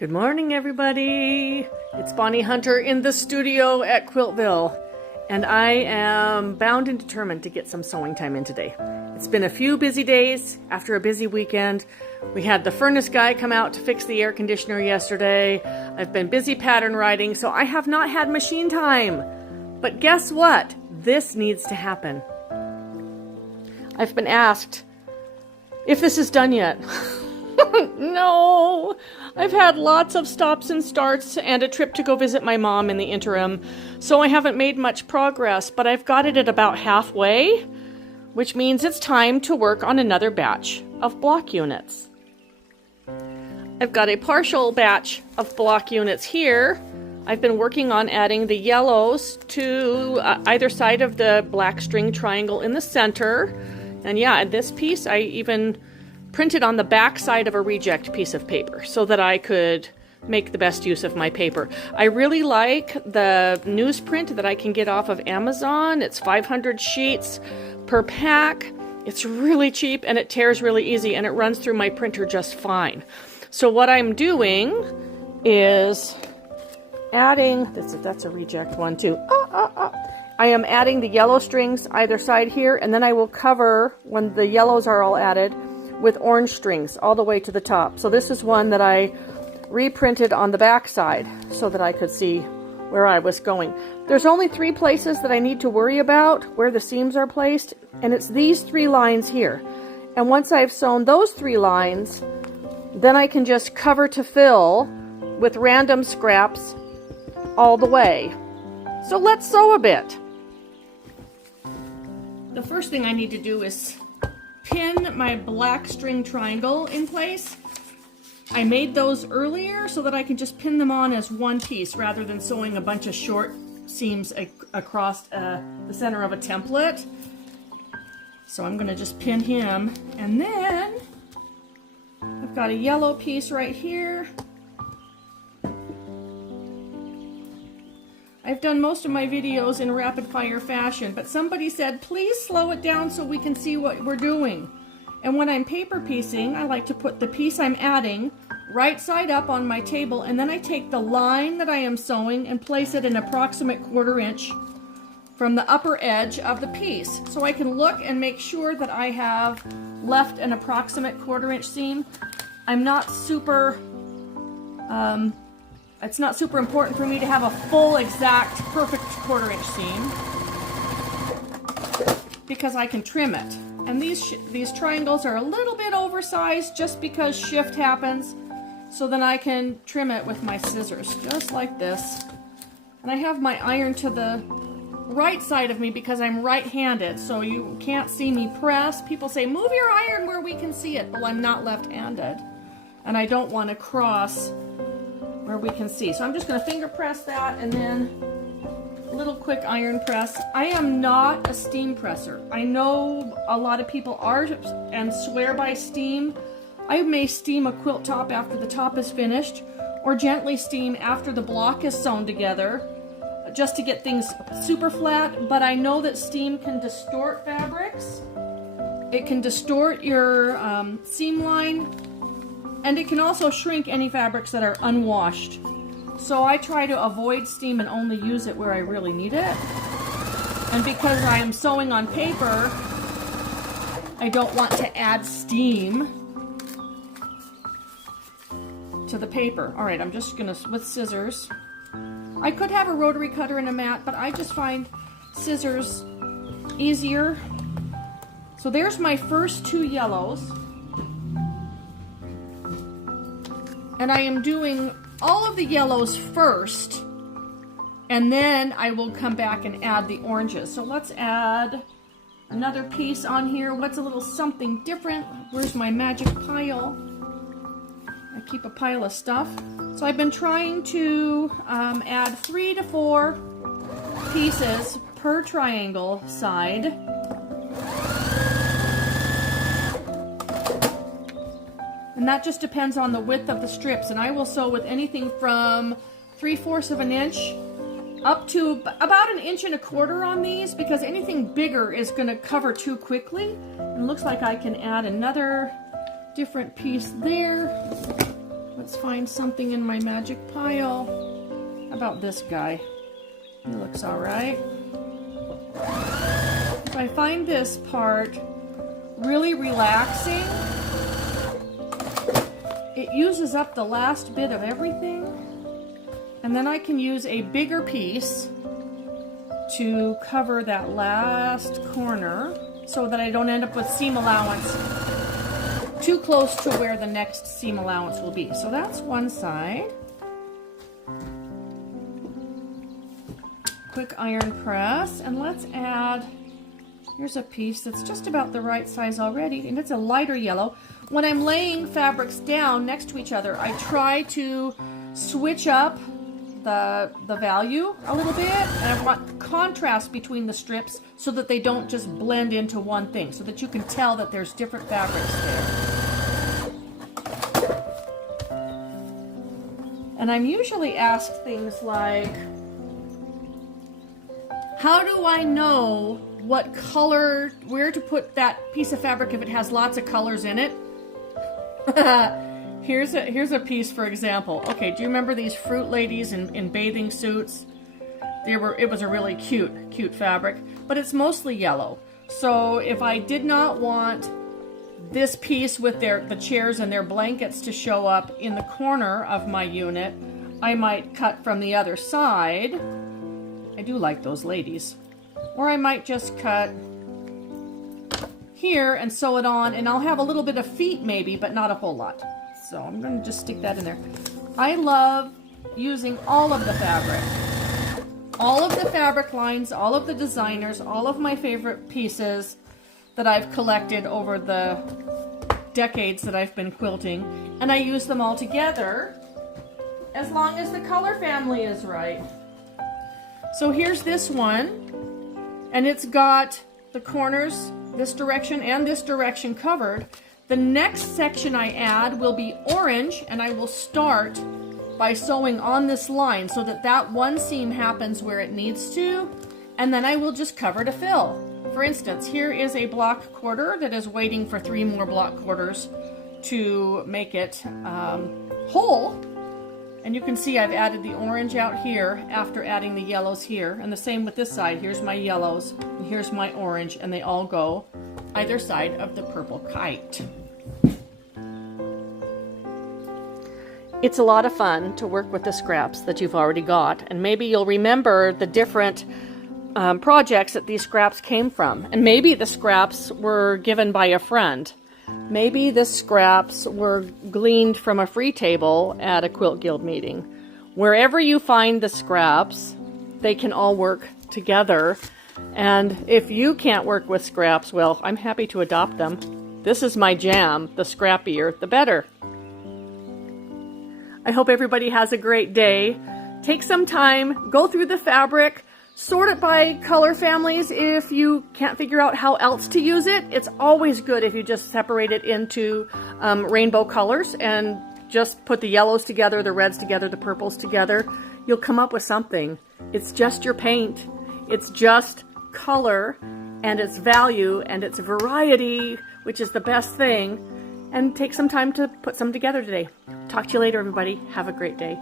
Good morning, everybody. It's Bonnie Hunter in the studio at Quiltville, and I am bound and determined to get some sewing time in today. It's been a few busy days after a busy weekend. We had the furnace guy come out to fix the air conditioner yesterday. I've been busy pattern writing, so I have not had machine time. But guess what? This needs to happen. I've been asked if this is done yet. No, I've had lots of stops and starts and a trip to go visit my mom in the interim, so I haven't made much progress, but I've got it at about halfway, which means it's time to work on another batch of block units. I've got a partial batch of block units here. I've been working on adding the yellows to either side of the black string triangle in the center. And yeah, this piece I even printed on the back side of a reject piece of paper so that I could make the best use of my paper. I really like the newsprint that I can get off of Amazon. It's 500 sheets per pack. It's really cheap and it tears really easy and it runs through my printer just fine. So what I'm doing is adding, that's a reject one too. I am adding the yellow strings either side here, and then I will cover, when the yellows are all added, with orange strings all the way to the top. So this is one that I reprinted on the back side so that I could see where I was going. There's only 3 places that I need to worry about where the seams are placed, and it's these 3 lines here. And once I've sewn those 3 lines, then I can just cover to fill with random scraps all the way. So let's sew a bit. The first thing I need to do is pin my black string triangle in place. I made those earlier so that I can just pin them on as one piece rather than sewing a bunch of short seams across the center of a template. So I'm going to just pin him, and then I've got a yellow piece right here. I've done most of my videos in rapid fire fashion, but somebody said, please slow it down so we can see what we're doing. And when I'm paper piecing, I like to put the piece I'm adding right side up on my table, and then I take the line that I am sewing and place it an approximate 1/4 inch from the upper edge of the piece. So I can look and make sure that I have left an approximate 1/4 inch seam. I'm not super, it's not super important for me to have a full, exact, perfect 1/4 inch seam because I can trim it. And these triangles are a little bit oversized just because shift happens, so then I can trim it with my scissors, just like this. And I have my iron to the right side of me because I'm right-handed, so you can't see me press. People say, move your iron where we can see it. Well, I'm not left-handed, and I don't want to cross where we can see. So I'm just going to finger press that and then a little quick iron press. I am not a steam presser. I know a lot of people are and swear by steam. I may steam a quilt top after the top is finished, or gently steam after the block is sewn together just to get things super flat, but I know that steam can distort fabrics. It can distort your seam line, and it can also shrink any fabrics that are unwashed. So I try to avoid steam and only use it where I really need it. And because I am sewing on paper, I don't want to add steam to the paper. All right, I'm just gonna, with scissors. I could have a rotary cutter and a mat, but I just find scissors easier. So there's my first 2 yellows. And I am doing all of the yellows first, and then I will come back and add the oranges. So let's add another piece on here. What's a little something different? Where's my magic pile? I keep a pile of stuff. So I've been trying to add 3 to 4 pieces per triangle side. And that just depends on the width of the strips. And I will sew with anything from 3/4 of an inch up to about 1.25 inches on these, because anything bigger is going to cover too quickly. And it looks like I can add another different piece there. Let's find something in my magic pile. How about this guy? He looks all right. If I find this part really relaxing, it uses up the last bit of everything, and then I can use a bigger piece to cover that last corner so that I don't end up with seam allowance too close to where the next seam allowance will be. So that's one side. Quick iron press, and let's add, here's a piece that's just about the right size already, and it's a lighter yellow. When I'm laying fabrics down next to each other, I try to switch up the value a little bit, and I want contrast between the strips so that they don't just blend into one thing, so that you can tell that there's different fabrics there. And I'm usually asked things like, how do I know what color, where to put that piece of fabric if it has lots of colors in it? Here's a piece, for example. Okay, do you remember these fruit ladies in bathing suits? It was a really cute fabric, but it's mostly yellow. So if I did not want this piece with the chairs and their blankets to show up in the corner of my unit, I might cut from the other side. I do like those ladies. Or I might just cut here and sew it on, and I'll have a little bit of feet maybe, but not a whole lot. So I'm going to just stick that in there. I love using all of the fabric. All of the fabric lines, all of the designers, all of my favorite pieces that I've collected over the decades that I've been quilting, and I use them all together as long as the color family is right. So here's this one, and it's got the corners this direction and this direction covered. The next section I add will be orange, and I will start by sewing on this line so that that one seam happens where it needs to, and then I will just cover to fill. For instance, here is a block quarter that is waiting for 3 more block quarters to make it whole. And you can see I've added the orange out here after adding the yellows here. And the same with this side. Here's my yellows, and here's my orange, and they all go either side of the purple kite. It's a lot of fun to work with the scraps that you've already got, and maybe you'll remember the different projects that these scraps came from. And maybe the scraps were given by a friend. Maybe the scraps were gleaned from a free table at a Quilt Guild meeting. Wherever you find the scraps, they can all work together. And if you can't work with scraps, well, I'm happy to adopt them. This is my jam. The scrappier, the better. I hope everybody has a great day. Take some time, go through the fabric, sort it by color families if you can't figure out how else to use it. It's always good if you just separate it into rainbow colors and just put the yellows together, the reds together, the purples together. You'll come up with something. It's just your paint. It's just color and its value and its variety, which is the best thing. And take some time to put some together today. Talk to you later, everybody. Have a great day.